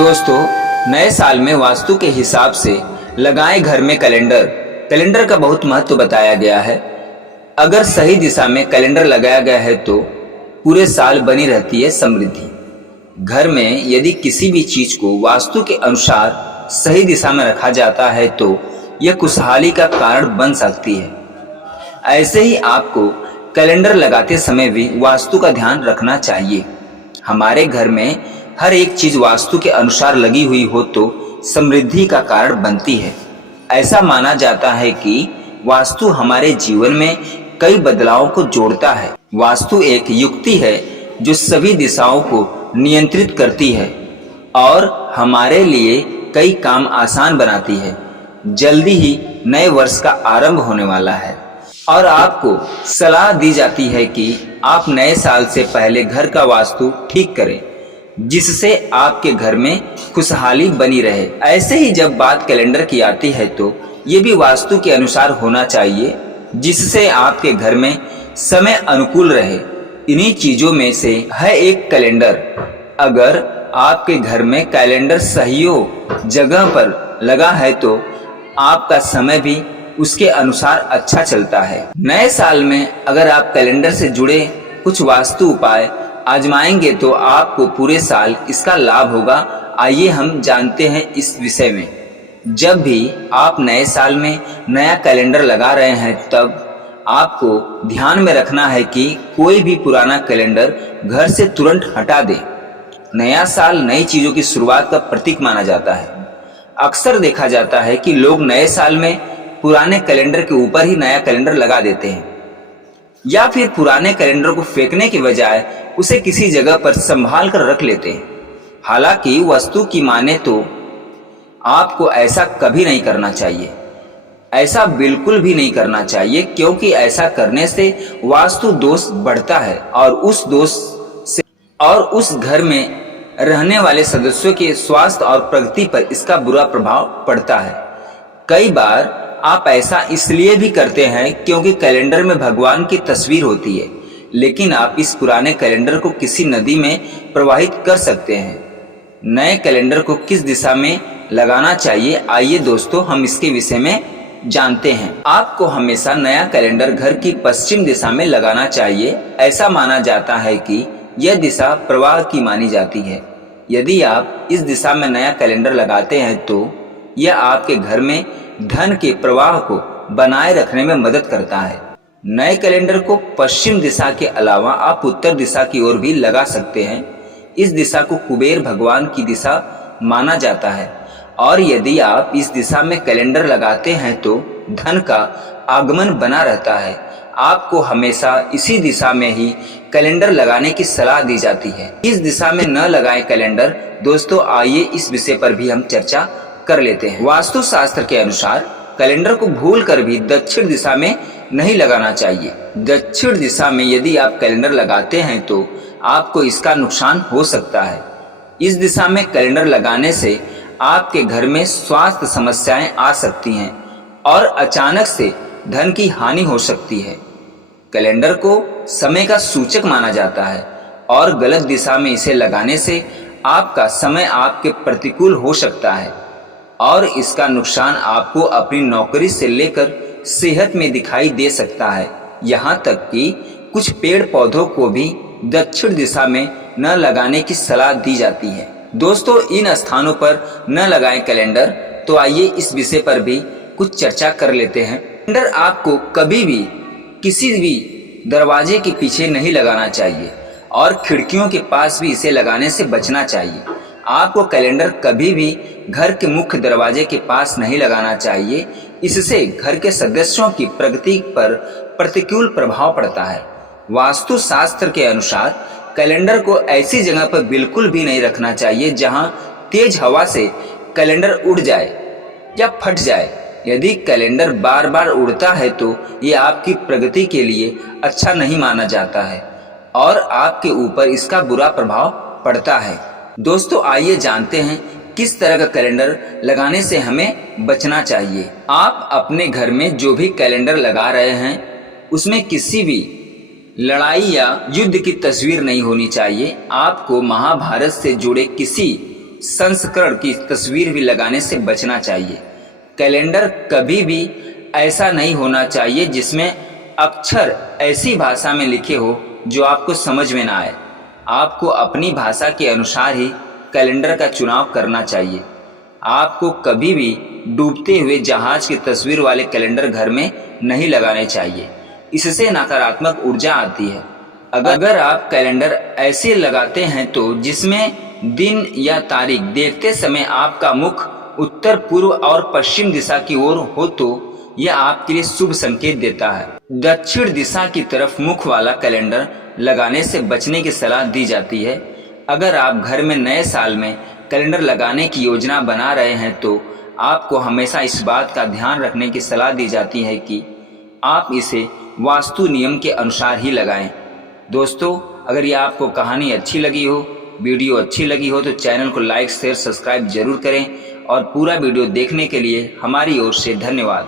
दोस्तों, नए साल में वास्तु के हिसाब से लगाएं घर में कैलेंडर। कैलेंडर का बहुत महत्व बताया गया है। अगर सही दिशा में कैलेंडर लगाया गया है तो पूरे साल बनी रहती है समृद्धि। घर में यदि किसी भी चीज को वास्तु के अनुसार सही दिशा में रखा जाता है तो यह खुशहाली का कारण बन सकती है। ऐसे ही आपको कैलेंडर लगाते समय भी वास्तु का ध्यान रखना चाहिए। हमारे घर में हर एक चीज वास्तु के अनुसार लगी हुई हो तो समृद्धि का कारण बनती है। ऐसा माना जाता है कि वास्तु हमारे जीवन में कई बदलावों को जोड़ता है। वास्तु एक युक्ति है जो सभी दिशाओं को नियंत्रित करती है और हमारे लिए कई काम आसान बनाती है। जल्दी ही नए वर्ष का आरंभ होने वाला है और आपको सलाह दी जाती है कि आप नए साल से पहले घर का वास्तु ठीक करें, जिससे आपके घर में खुशहाली बनी रहे। ऐसे ही जब बात कैलेंडर की आती है तो ये भी वास्तु के अनुसार होना चाहिए, जिससे आपके घर में समय अनुकूल रहे। इन्हीं चीजों में से है एक कैलेंडर। अगर आपके घर में कैलेंडर सही जगह पर लगा है तो आपका समय भी उसके अनुसार अच्छा चलता है। नए साल में अगर आप कैलेंडर से जुड़े कुछ वास्तु उपाय आजमाएंगे तो आपको पूरे साल इसका लाभ होगा। आइए हम जानते हैं इस विषय में। जब भी आप नए साल में नया कैलेंडर लगा रहे हैं तब आपको ध्यान में रखना है कि कोई भी पुराना कैलेंडर घर से तुरंत हटा दें। नया साल नई चीजों की शुरुआत का प्रतीक माना जाता है। अक्सर देखा जाता है कि लोग नए साल में पुराने कैलेंडर के ऊपर ही नया कैलेंडर लगा देते हैं या फिर पुराने कैलेंडर को फेंकने के बजाय उसे किसी जगह पर संभाल कर रख लेते हैं। हालांकि वास्तु की माने तो आपको ऐसा कभी नहीं करना चाहिए। ऐसा बिल्कुल भी नहीं करना चाहिए, क्योंकि ऐसा करने से वास्तु दोष बढ़ता है और उस घर में रहने वाले सदस्यों के स्वास्थ्य और प्रगति पर इसका बुरा प्रभाव पड़ता है। कई बार आप ऐसा इसलिए भी करते हैं क्योंकि कैलेंडर में भगवान की तस्वीर होती है, लेकिन आप इस पुराने कैलेंडर को किसी नदी में प्रवाहित कर सकते हैं। नए कैलेंडर को किस दिशा में लगाना चाहिए, आइए दोस्तों हम इसके विषय में जानते हैं। आपको हमेशा नया कैलेंडर घर की पश्चिम दिशा में लगाना चाहिए। ऐसा माना जाता है कि यह दिशा प्रवाह की मानी जाती है। यदि आप इस दिशा में नया कैलेंडर लगाते हैं तो यह आपके घर में धन के प्रवाह को बनाए रखने में मदद करता है। नए कैलेंडर को पश्चिम दिशा के अलावा आप उत्तर दिशा की ओर भी लगा सकते हैं। इस दिशा को कुबेर भगवान की दिशा माना जाता है और यदि आप इस दिशा में कैलेंडर लगाते हैं तो धन का आगमन बना रहता है। आपको हमेशा इसी दिशा में ही कैलेंडर लगाने की सलाह दी जाती है। इस दिशा में न लगाएं कैलेंडर। दोस्तों, आइए इस विषय पर भी हम चर्चा कर लेते हैं। वास्तु शास्त्र के अनुसार कैलेंडर को भूल कर भी दक्षिण दिशा में नहीं लगाना चाहिए। दक्षिण दिशा में यदि आप कैलेंडर लगाते हैं तो आपको इसका नुकसान हो सकता है। इस दिशा में कैलेंडर लगाने से आपके घर में स्वास्थ्य समस्याएं आ सकती हैं और अचानक से धन की हानि हो सकती है। कैलेंडर को समय का सूचक माना जाता है और गलत दिशा में इसे लगाने से आपका समय आपके प्रतिकूल हो सकता है और इसका नुकसान आपको अपनी नौकरी से लेकर सेहत में दिखाई दे सकता है। यहाँ तक कि कुछ पेड़ पौधों को भी दक्षिण दिशा में न लगाने की सलाह दी जाती है। दोस्तों, इन स्थानों पर न लगाएं कैलेंडर। तो आइए इस विषय पर भी कुछ चर्चा कर लेते हैं। कैलेंडर आपको कभी भी किसी भी दरवाजे के पीछे नहीं लगाना चाहिए और खिड़कियों के पास भी इसे लगाने से बचना चाहिए। आपको कैलेंडर कभी भी घर के मुख्य दरवाजे के पास नहीं लगाना चाहिए। इससे घर के सदस्यों की प्रगति पर प्रतिकूल प्रभाव पड़ता है। वास्तु शास्त्र के अनुसार कैलेंडर को ऐसी जगह पर बिल्कुल भी नहीं रखना चाहिए जहां तेज हवा से कैलेंडर उड़ जाए या फट जाए। यदि कैलेंडर बार बार उड़ता है तो ये आपकी प्रगति के लिए अच्छा नहीं माना जाता है और आपके ऊपर इसका बुरा प्रभाव पड़ता है। दोस्तों, आइए जानते हैं किस तरह का कैलेंडर लगाने से हमें बचना चाहिए। आप अपने घर में जो भी कैलेंडर लगा रहे हैं उसमें किसी भी लड़ाई या युद्ध की तस्वीर नहीं होनी चाहिए। आपको महाभारत से जुड़े किसी संस्करण की तस्वीर भी लगाने से बचना चाहिए। कैलेंडर कभी भी ऐसा नहीं होना चाहिए जिसमें अक्षर ऐसी भाषा में लिखे हो जो आपको समझ में ना आए। आपको अपनी भाषा के अनुसार ही कैलेंडर का चुनाव करना चाहिए। आपको कभी भी डूबते हुए जहाज की तस्वीर वाले कैलेंडर घर में नहीं लगाने चाहिए, इससे नकारात्मक ऊर्जा आती है। अगर आप कैलेंडर ऐसे लगाते हैं तो जिसमें दिन या तारीख देखते समय आपका मुख उत्तर, पूर्व और पश्चिम दिशा की ओर हो तो यह आपके लिए शुभ संकेत देता है। दक्षिण दिशा की तरफ मुख वाला कैलेंडर लगाने से बचने की सलाह दी जाती है। अगर आप घर में नए साल में कैलेंडर लगाने की योजना बना रहे हैं तो आपको हमेशा इस बात का ध्यान रखने की सलाह दी जाती है कि आप इसे वास्तु नियम के अनुसार ही लगाएं। दोस्तों, अगर ये आपको कहानी अच्छी लगी हो, वीडियो अच्छी लगी हो तो चैनल को लाइक, शेयर, सब्सक्राइब जरूर करें और पूरा वीडियो देखने के लिए हमारी ओर से धन्यवाद।